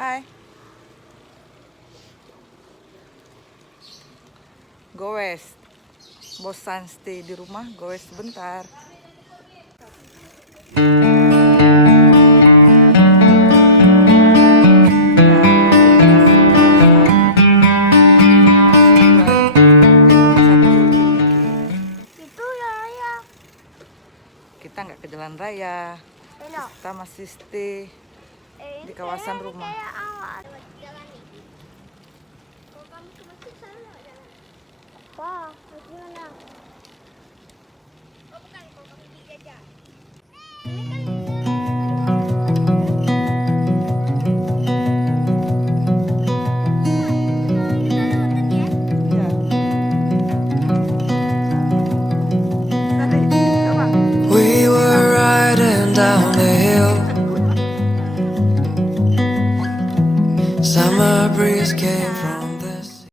Hai. Goes. Bosan stay di rumah, goes sebentar. Itu ya raya. Kita nggak ke jalan raya. Kita masih stay di kawasan rumah. Kayak awal. Jalan nih. Kalau kamu ke masjid sana nggak jalan? Wah, gimana? Oh bukan, kalau kamu di jajan. Ya. Tadi, coba. We were riding down the hill. Summer breeze came from